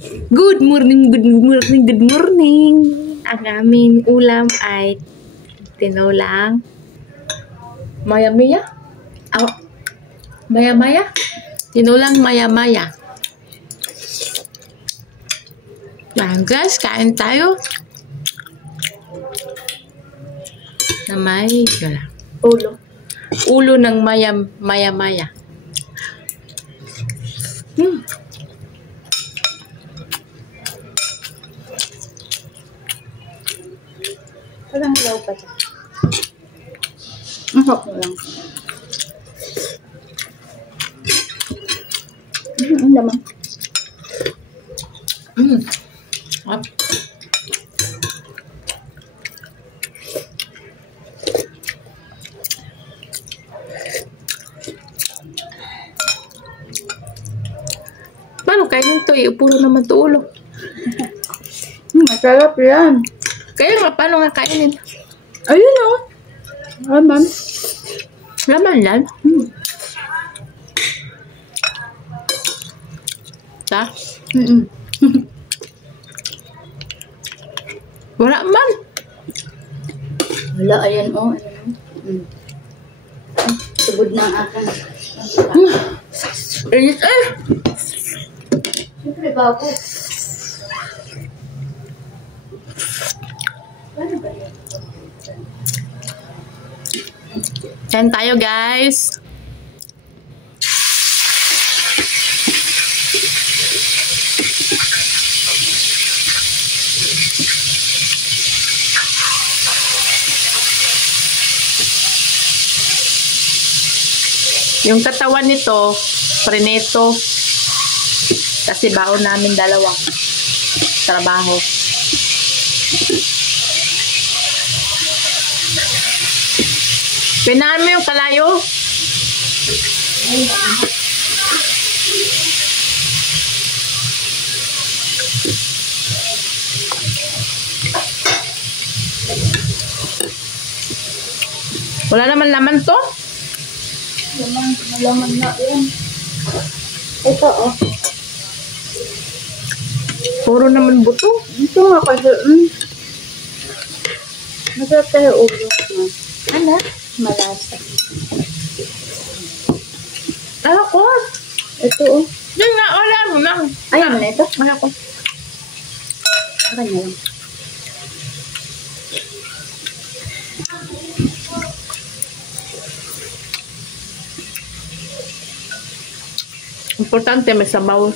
Good morning, good morning, good morning. Ang aming ulam ay tinolang maya-maya. Maya-maya. Tinolang maya-maya. Yan guys, kain tayo. Na may ulo. Ulo ng maya-maya. Walang ilaw pa siya. Ang hap mo lang. Ang laman. Up. Paano kainin to? Puro naman to ulo. Masarap yan. Kaya nga, paano nga kainin? Ayun o. Laman. Laman yan. Ta? Wala man. Wala, ayan o. Subod na ang akin. Init eh. Siyempre bago. Kain tayo guys. Yung katawan nito, preneto. Kasi baon namin dalawa. Trabaho. Pinaan mo yung kalayo. Wala naman laman to. Laman na yan. Ito o. Puro naman buto. Ito nga kasi. Masarap tayo ulo. Ano? Malasa. Ako. Ito o. Yan nga, wala mo na. Ayaw mo na ito? Wala ko. Akan na lang. Importante may sabaw.